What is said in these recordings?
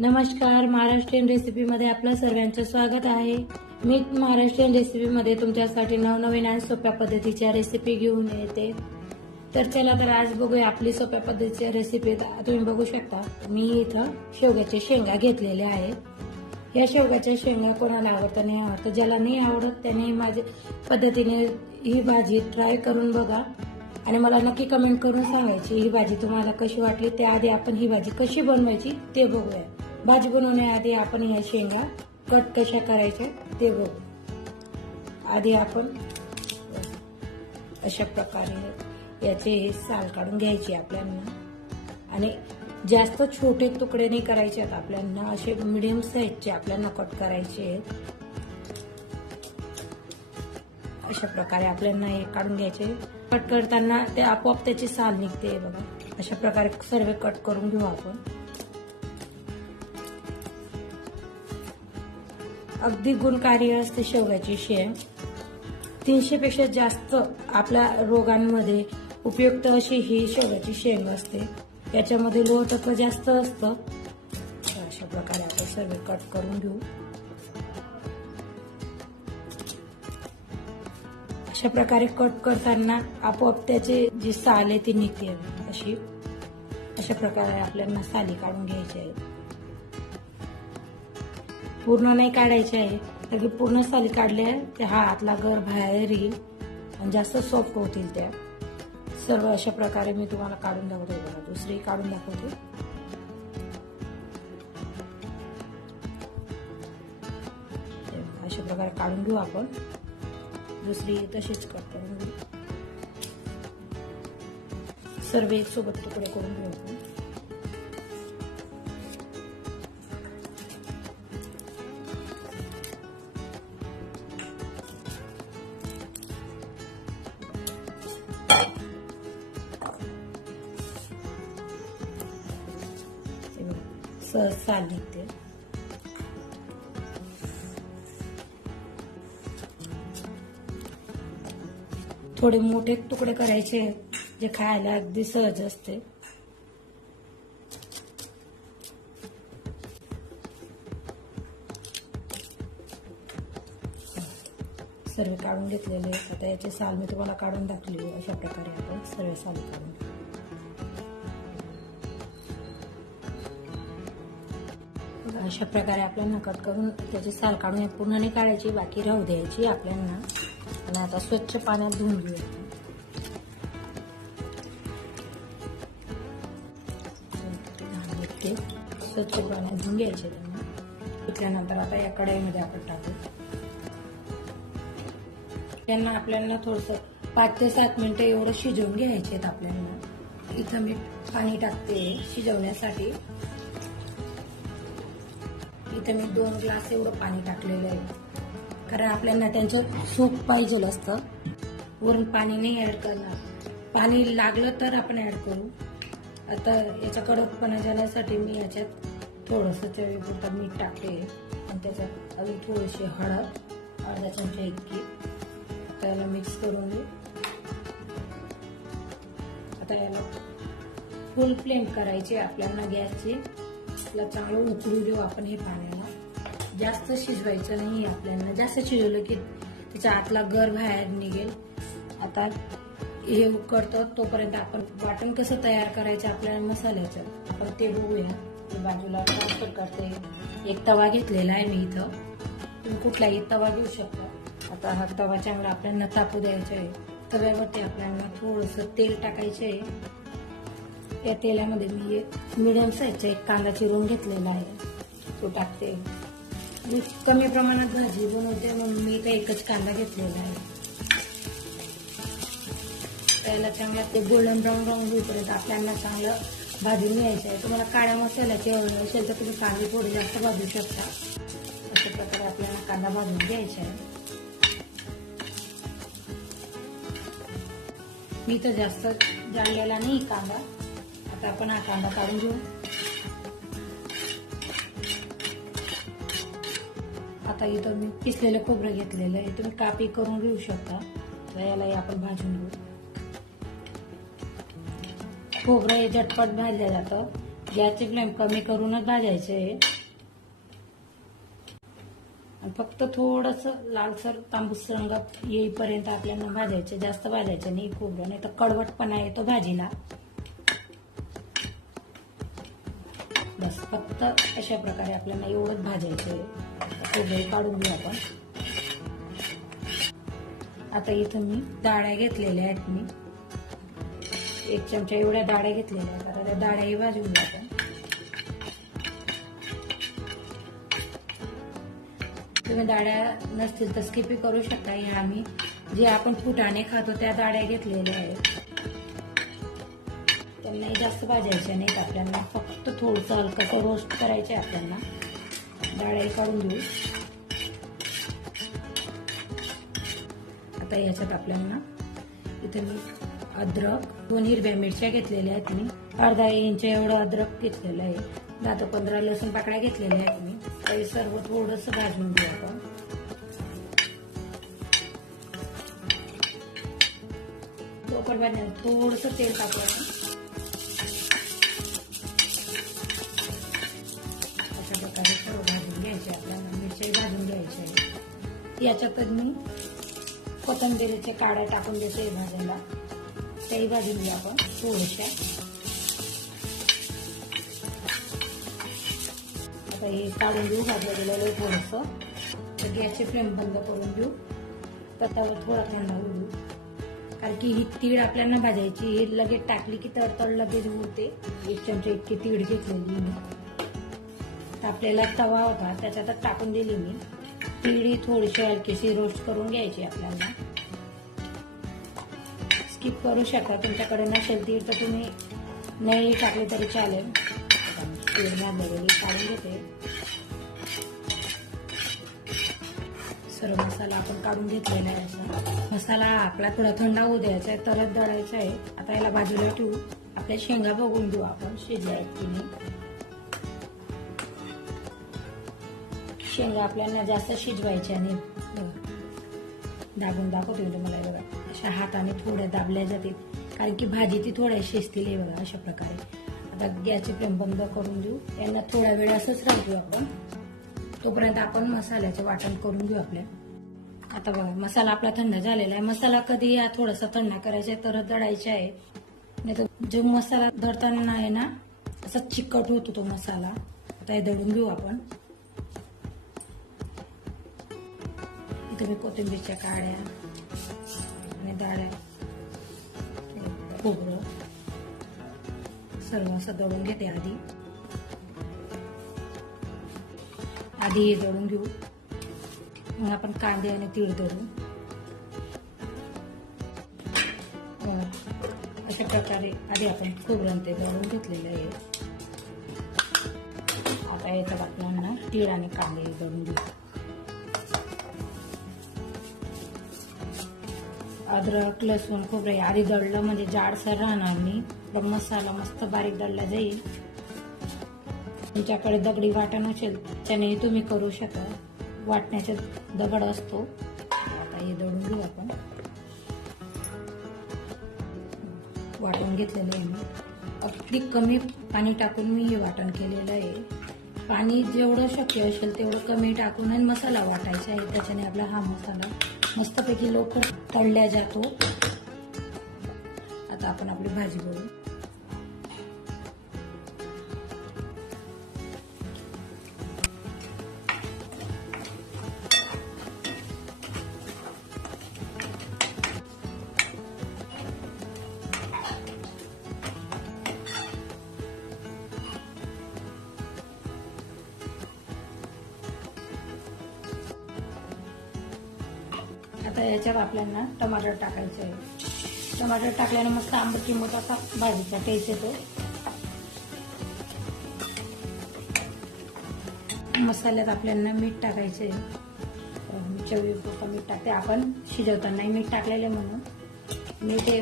नमस्कार महाराष्ट्रीयन रेसिपीमध्ये आपलं सर्वांचं स्वागत आहे. मी महाराष्ट्रीयन रेसिपीमध्ये तुमच्यासाठी नवनवीन आणि सोप्या पद्धतीच्या रेसिपी घेऊन येते. तर चला तर आज बघूया आपली सोप्या पद्धतीच्या रेसिपी तुम्ही बघू शकता मी इथं शेवग्याच्या शेंगा घेतलेल्या आहेत. या शेवग्याच्या शेंगा कोणाला आवडतं नाही आवडतं ज्याला नाही आवडत त्याने माझ्या पद्धतीने ही भाजी ट्राय करून बघा. आणि मला नक्की कमेंट करून सांगायची ही भाजी तुम्हाला कशी वाटली त्याआधी आपण ही भाजी कशी बनवायची ते बघूया. भाजी बनवण्याआधी आपण या शेंगा कट कशा करायच्या ते बघू. आधी आपण अशा प्रकारे याचे हे साल काढून घ्यायचे आपल्याला आणि जास्त छोटे तुकडे नाही करायचे आहेत आपल्याला असे मिडियम साईजचे आपल्याला कट करायचे. आहेत अशा प्रकारे आपल्याला हे काढून घ्यायचे. कट करताना ते आपोआप त्याची साल निघते बघा. अशा प्रकारे सर्व कट करून घेऊ आपण. अगदी गुणकारी असते शेवगाची शेंग तीनशे पेक्षा जास्त आपल्या रोगांमध्ये उपयुक्त अशी ही शेवगाची शेंग असते. याच्यामध्ये लोह तत्व जास्त असतं. अशा प्रकारे आपण सर्व कट करून घेऊ. अशा प्रकारे कट करताना आपोआप त्याचे जी साल आहे ती निघते अशी. अशा प्रकारे आपल्याला साली काढून घ्यायची आहे. पूर्ण नाही काढायचे आहे. कारण की पूर्ण साली काढल्या त्या हा आतला गर बाहेर येईल. आणि जास्त सॉफ्ट होतील त्या. सर्व अशा प्रकारे मी तुम्हाला काढून दाखवते बघा. दुसरी काढून दाखवते. अशा प्रकारे काढून घेऊ आपण. दुसरी तशीच कट करून घेऊ सर्व एक सोबत तुकडे करून घेऊ आपण. सहज साल थोडे मोठे तुकडे करायचे जे खायला अगदी सहज असते. सर्व काढून घेतलेले. आहेत. आता याची साल मी तुम्हाला काढून दाखवली अशा प्रकारे आपण सर्व साली काढून अशा प्रकारे आपल्याला कट करून त्याची साल काढून पूर्ण नाही काढायची बाकी राहू द्यायची आपल्याला. आणि आता स्वच्छ पाण्यात धुवून घेऊया. स्वच्छ पाण्यात धुवून घ्यायचे त्यांना. धुतल्यानंतर आता या कढाईमध्ये आपण टाकू. त्यांना आपल्याला थोडस पाच ते सात मिनिटं एवढं शिजवून घ्यायचे आहेत आपल्याला. इथं मी पाणी टाकते शिजवण्यासाठी. इथं मी दोन ग्लास एवढं पाणी टाकलेलं आहे. कारण आपल्याला त्यांचं सूप पाहिजे असतं. वरून पाणी नाही ॲड करणार. पाणी लागलं तर आपण ऍड करू. आता याच्या कडकपणा जाण्यासाठी मी याच्यात थोडंसं चवीपुरता मीठ टाकले आणि त्याच्यात अजून थोडीशी हळद अर्धा चमचा इतकी. त्याला मिक्स करून घेऊ. आता याला फुल फ्लेम करायची आपल्याला गॅसची. त्याला चांगलं उचलू देऊ आपण हे पाण्याला. जास्त शिजवायचं नाही आपल्याला. जास्त शिजवलं की त्याच्या आतला गर बाहेर निघेल. आता हे उकडतं तोपर्यंत आपण वाटण कसं तयार करायचं आपल्याला मसाल्याचं. आपण ते बघूया. बाजूला ट्रान्सफर करते. एक तवा घेतलेला आहे मी इथं. तुम्ही कुठलाही तवा घेऊ शकता. आता हा तवा चांगला आपल्याला तापू द्यायचा आहे. तव्यावरती आपल्याला थोडंसं तेल टाकायचं आहे. या तेलामध्ये मी एक मिडियम साईजचा एक कांदा चिरून घेतलेला आहे. तो टाकते. मी कमी प्रमाणात भाजी बनवते म्हणून मी इथे एकच कांदा घेतलेला आहे. त्याला चांगला ते गोल्डन ब्राऊन ब्राऊन होईपर्यंत आपल्याला चांगलं भाजून घ्यायचं आहे. तुम्हाला काळ्या मसाल्याची आवड असेल तर तुम्ही कांदे थोडे जास्त भाजू शकता. अशा प्रकारे आपल्याला कांदा भाजून घ्यायचा आहे. मी तर जास्त जाळलेला नाही कांदा. आता आपण हा कांदा काढून घेऊ. आता इथं मी किसलेलं खोबरं घेतलेलं आहे. तुम्ही कापी करून घेऊ शकता. तर यालाही आपण भाजून घेऊ. खोबरं हे झटपट भाजलं जातं. गॅसची फ्लेम कमी करूनच भाजायचे आहे. फक्त थोडस लालसर तांबूस रंग येईपर्यंत आपल्याला भाजायचे जास्त भाजायचे नाही खोबरं. नाही तर कडवटपणा येतो भाजीला. बस फक्त अशा प्रकारे आपल्याला एवढंच भाजायचं आहे खोबरं काढून घेऊ आपण. आता इथं मी डाळ्या घेतलेल्या आहेत मी. एक चमचा एवढ्या डाळ्या घेतलेल्या आहेत. आता त्या डाळ्याही भाजून घेऊ आपण. तुम्ही डाळ्या नसतील तर स्किपी करू शकता. ह्या आम्ही जे आपण फुटाणे खातो त्या डाळ्या घेतलेल्या आहेत. त्यांनाही जास्त भाजायच्या नाहीत आपल्याला. फक्त थोडंसं हलकंसं रोस्ट करायचे आपल्याला. डाळ्याही काढून घेऊ. आता याच्यात आपल्याला इथे मी अद्रक दोन हिरव्या मिरच्या घेतलेल्या आहेत मी. अर्धा इंच एवढं अद्रक घेतलेलं आहे. दहा ते पंधरा लसूण पाकळ्या घेतलेल्या आहेत मी. ते सर्व थोडंसं भाजून घेऊ आपण. लोकल भाजण्याला थोडंसं तेल टाकू याच्यातच मी कोथिंबिरीचे काड्या टाकून देते भाज्याला त्याही भाजून घ्या आपण थोड्याशा. आता हे काढून घेऊ भाजलं गेलेलं थोडंसं. तर गॅसची फ्लेम बंद करून घेऊ. तर त्यावर थोडा थंड होऊ देऊ. कारण की ही तीळ आपल्याला भाजायची ही लगेच टाकली की तडतड लगेच होते. एक चमचा इतकी तीळ घेतलेली मी. आपल्याला तवा होता त्याच्यातच टाकून दिली मी. तिळी थोडीशी हलकीशी रोस्ट करून घ्यायची आपल्याला. स्किप करू शकता तुमच्याकडे नसेल तीळ तर तुम्ही नाही टाकली तरी चालेल. तीळ भाजलेली काढून घेते. सर्व मसाला आपण काढून घेतलेला आहे असा. मसाला आपला थोडा थंड होऊ द्यायचा आहे तरच दळायचा आहे. आता याला बाजूला ठेवू. आपल्या शेंगा बघून घेऊ आपण शिजल्या आहेत की नाही. शेंगा आपल्याला जास्त शिजवायच्या आणि दाबून दाखवते म्हणजे मला बघा. अशा हाताने थोड्या दाबल्या जातील. कारण की भाजी ती थोड्या शिजतील हे बघा अशा प्रकारे. आता गॅसची फ्लेम बंद करून देऊ. यांना थोडा वेळ असंच राहू देऊ आपण. तोपर्यंत आपण मसाल्याचं वाटण करून घेऊ आपल्या. आता बघा मसाला आपला थंड झालेला आहे. मसाला कधी या थोडासा थंड करायचा आहे तरच दळायचा आहे. नाही तर जो मसाला दळताना आहे ना असा चिकट होतो तो मसाला. आता हे दळून घेऊ आपण. तुम्ही कोथिंबीरच्या काड्या आणि डाळ्या खोबरं सर्व असं दळून घेते आधी. आधी हे दळून घेऊ. मग आपण कांदे आणि तीळ दळू अशा प्रकारे आधी आपण खोबरं ते दळून घेतलेलं आहे. आता याच्यात आपल्याला तीळ आणि कांदे दळून घेऊ. अद्रक लसूण खोबरे आधी दळलं म्हणजे जाडसर राहणार नाही. पण मसाला मस्त बारीक दळला जाईल. तुमच्याकडे दगडी वाटण असेल त्याने तुम्ही करू शकता वाटण्याचा दगड असतो. आता हे दळून घेऊ आपण. वाटण घेतलेलं आहे मी. अगदी कमी पाणी टाकून मी हे वाटण केलेलं आहे. पाणी जेवढं शक्य असेल तेवढं कमी टाकून आणि मसाला वाटायचा आहे. त्याच्याने आपला हा मसाला मस्तपैकी लवकर तळल्या जातो. आता आपण आपली भाजी बघू आता याच्यात आपल्याला टमाटर टाकायचं आहे. टमाटर टाकल्याने मस्त आंबट किंमत असा भाजीचा टेस्ट येतो. मसाल्यात आपल्याला मीठ टाकायचं आहे. चवीपुरतं मीठ टाकते. आपण शिजवताना मीठ टाकलेलं म्हणून. मीठ हे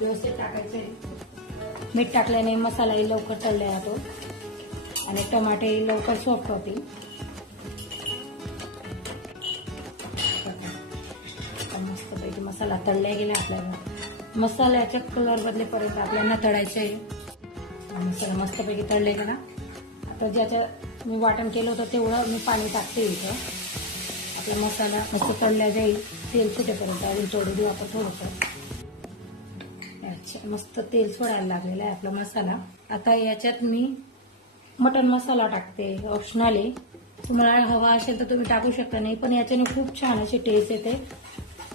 व्यवस्थित टाकायचं आहे. मीठ टाकल्याने मसालाही लवकर तळला जातो. आणि टमाटे लवकर सॉफ्ट होतील. मसाला तळल्या गेला आपल्याला. मसाल्याच्या कलर बदलेपर्यंत आपल्याला तळायचं. आहे आणि मस्तपैकी तळले गेला. आता ज्याच्या मी वाटण केलं होतं तेवढं मी पाणी टाकते इथं. आपला मसाला मस्त तळल्या जाईल. तेल सुटेपर्यंत अजून थोडं देऊ आपण थोडंसं अच्छा मस्त तेल सोडायला लागलेला आहे आपला मसाला. आता याच्यात मी मटन मसाला टाकते ऑप्शनल आहे तुम्हाला हवा असेल तर तुम्ही टाकू शकता नाही पण याच्याने खूप छान अशी टेस्ट येते.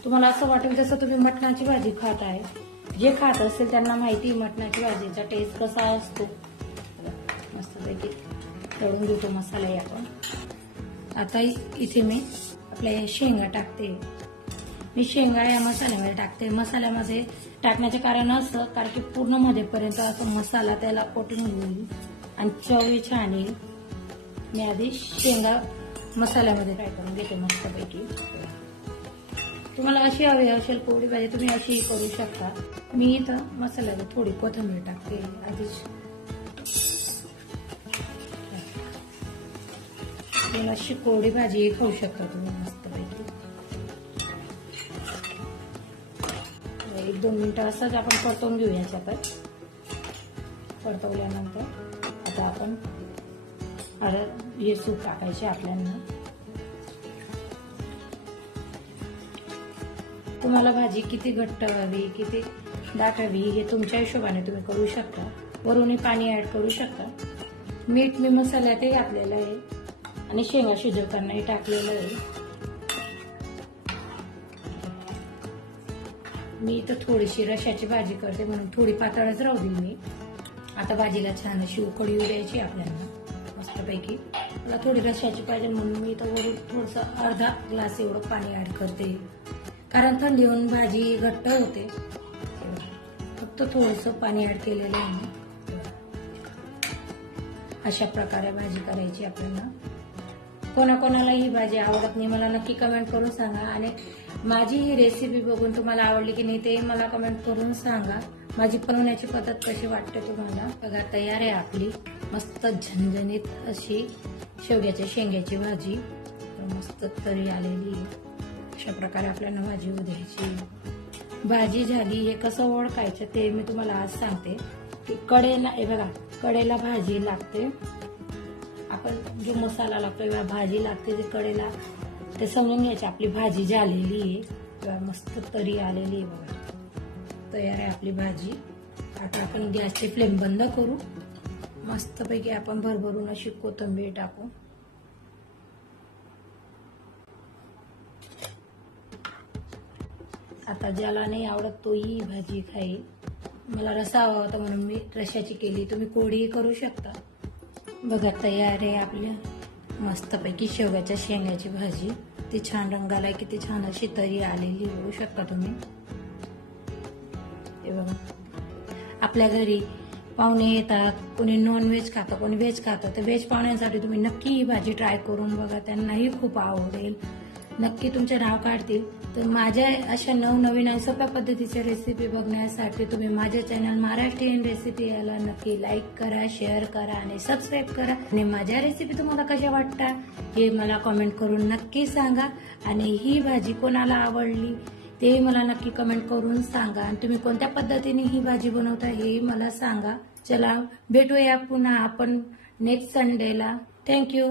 तुम्हाला असं वाटेल जसं तुम्ही मटणाची भाजी खात आहे. जे खात असेल त्यांना माहिती आहे मटणाची भाजीचा टेस्ट कसा असतो. मस्तपैकी तळून घेतो मसाला आपण. आता इथे मी आपल्या शेंगा टाकते. मी शेंगा या मसाल्यामध्ये टाकते. मसाल्यामध्ये टाकण्याचे कारण असं कारण की पूर्ण मध्येपर्यंत असं मसाला त्याला कोटिंग होईल आणि चवी छान येईल. मी आधी शेंगा मसाल्यामध्ये फ्राय करून घेते मस्तपैकी. तुम्हाला अशी हवी असेल पोळी भाजी तुम्ही अशी करू शकता. मी इथं मसाल्याला थोडी कोथिंबीर टाकते आधीच. तुम्हाला अशी कोरडी भाजी खाऊ शकता तुम्ही मस्तपैकी. एक दोन मिनिटं असंच आपण परतवून घेऊ याच्यात परतवल्यानंतर आता आपण अरे हे सूप टाकायचे आपल्याला. तुम्हाला भाजी किती घट्ट हवी किती दाट हवी हे तुमच्या हिशोबाने तुम्ही करू शकता. वरून पाणी ॲड करू शकता. मीठ मी मसाल्यातही घातलेलं आहे. आणि शेंगा शिजवतानाही टाकलेलं आहे. मी इथं थोडीशी रशाची भाजी करते म्हणून थोडी पातळच राहू दिली मी. आता भाजीला छान अशी उकडी येऊ द्यायची आपल्याला. मस्तपैकी. मला थोडी रशाची पाहिजे म्हणून मी इथं वरून थोडंसं अर्धा ग्लास एवढं पाणी ऍड करते. कारण थंडी होऊन भाजी घट्ट होते. फक्त थोडंसं पाणी ऍड केलेलं आहे. अशा प्रकारे भाजी करायची आपल्याला. कोणाकोणाला ही भाजी आवडत नाही मला नक्की कमेंट करून सांगा. आणि माझी ही रेसिपी बघून तुम्हाला आवडली की नाही ते मला कमेंट करून सांगा. माझी बनवण्याची पद्धत कशी वाटते तुम्हाला? बघा तयार आहे आपली. मस्त झणझणीत अशी शेवग्याच्या शेंग्याची भाजी. मस्त तरी आलेली आहे. अशा प्रकारे आपल्याला भाजी होऊ द्यायची. भाजी झाली हे कसं ओळखायचं ते मी तुम्हाला आज सांगते. की कडेला हे बघा कडेला भाजी लागते. आपण जो मसाला लागतो किंवा भाजी लागते जे कडेला ते समजून घ्यायची. आपली भाजी झालेली आहे किंवा मस्त तरी आलेली आहे बघा. तयार आहे आपली भाजी. आता आपण गॅसची फ्लेम बंद करू. मस्तपैकी आपण भरभरून अशी कोथिंबीर टाकू. आता ज्याला नाही आवडत तोही भाजी खाईल. मला रसा हवा होता म्हणून मी रशाची केली. तुम्ही कोडीही करू शकता. बघा तयार आहे आपल्या मस्तपैकी शेवग्याच्या शेंगाची भाजी. ती छान रंगाला किती छान अशी तरी आलेली होऊ शकता तुम्ही. बघा. आपल्या घरी पाहुणे येतात कोणी नॉनव्हेज खातं कोणी व्हेज खातं. तर व्हेज पाहुण्यांसाठी तुम्ही नक्की ही भाजी ट्राय करून बघा. त्यांनाही खूप आवडेल. नक्की तुमचे नाव काढतील. तर माझ्या अशा नवनवीन आणि सोप्या पद्धतीच्या रेसिपी बघण्यासाठी तुम्ही माझ्या चॅनल महाराष्ट्रीयन रेसिपी याला नक्की लाईक करा शेअर करा आणि सबस्क्राईब करा. आणि माझ्या रेसिपी तुम्हाला कशा वाटतात हे मला कमेंट करून नक्की सांगा. आणि ही भाजी कोणाला आवडली ते मला नक्की कमेंट करून सांगा. आणि तुम्ही कोणत्या पद्धतीने ही भाजी बनवता हे मला सांगा. चला भेटूया पुन्हा आपण नेक्स्ट संडेला थँक्यू